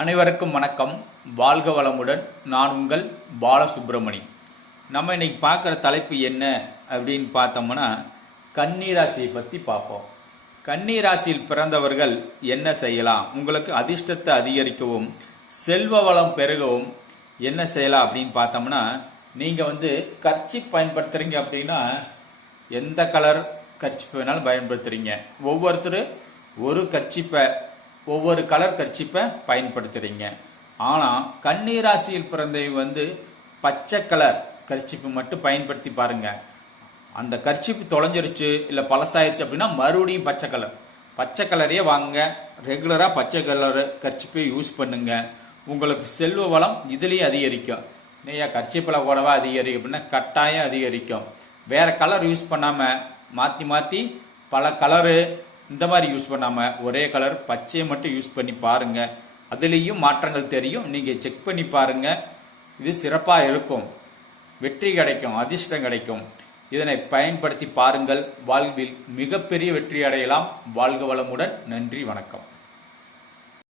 அனைவருக்கும் வணக்கம். வாழ்க வளமுடன். நான் உங்கள் பாலசுப்ரமணி. நம்ம இன்னைக்கு பார்க்குற தலைப்பு என்ன அப்படின்னு பார்த்தோம்னா, கன்னிராசியை பற்றி பார்ப்போம். கன்னிராசியில் பிறந்தவர்கள் என்ன செய்யலாம், உங்களுக்கு அதிர்ஷ்டத்தை அதிகரிக்கவும் செல்வ வளம் பெருகவும் என்ன செய்யலாம் அப்படின்னு பார்த்தோம்னா, நீங்கள் கர்ச்சீப் பயன்படுத்துகிறீங்க அப்படின்னா எந்த கலர் கர்ச்சீப் வேணாலும் பயன்படுத்துகிறீங்க. ஒவ்வொருத்தரும் ஒரு கர்ச்சீப்பை ஒவ்வொரு கலர் கர்ச்சீப்பை பயன்படுத்துறீங்க. ஆனால் கன்னிராசியில் பிறந்தவங்க பச்சை கலர் கர்ச்சீப்பு மட்டும் பயன்படுத்தி பாருங்க. அந்த கர்ச்சீப்பு தொலைஞ்சிருச்சு இல்லை பழசாயிருச்சு அப்படின்னா மறுபடியும் பச்சை கலரையே வாங்க. ரெகுலராக பச்சை கலர் கர்ச்சீப்பை யூஸ் பண்ணுங்க. உங்களுக்கு செல்வ வளம் இதுலேயும் அதிகரிக்கும். நிறையா கர்ச்சீப்பில் கூடவா அதிகரிக்கும் அப்படின்னா கட்டாயம் அதிகரிக்கும். வேற கலர் யூஸ் பண்ணாமல் மாற்றி மாற்றி பல கலரு இந்த மாதிரி யூஸ் பண்ணாமல் ஒரே கலர் பச்சையை மட்டும் யூஸ் பண்ணி பாருங்க. அதுலேயும் மாற்றங்கள் தெரியும். நீங்கள் செக் பண்ணி பாருங்க. இது சிறப்பாக இருக்கும். வெற்றி கிடைக்கும், அதிர்ஷ்டம் கிடைக்கும். இதனை பயன்படுத்தி பாருங்கள். வாழ்வில் மிகப்பெரிய வெற்றி அடையலாம். வாழ்க வளமுடன். நன்றி, வணக்கம்.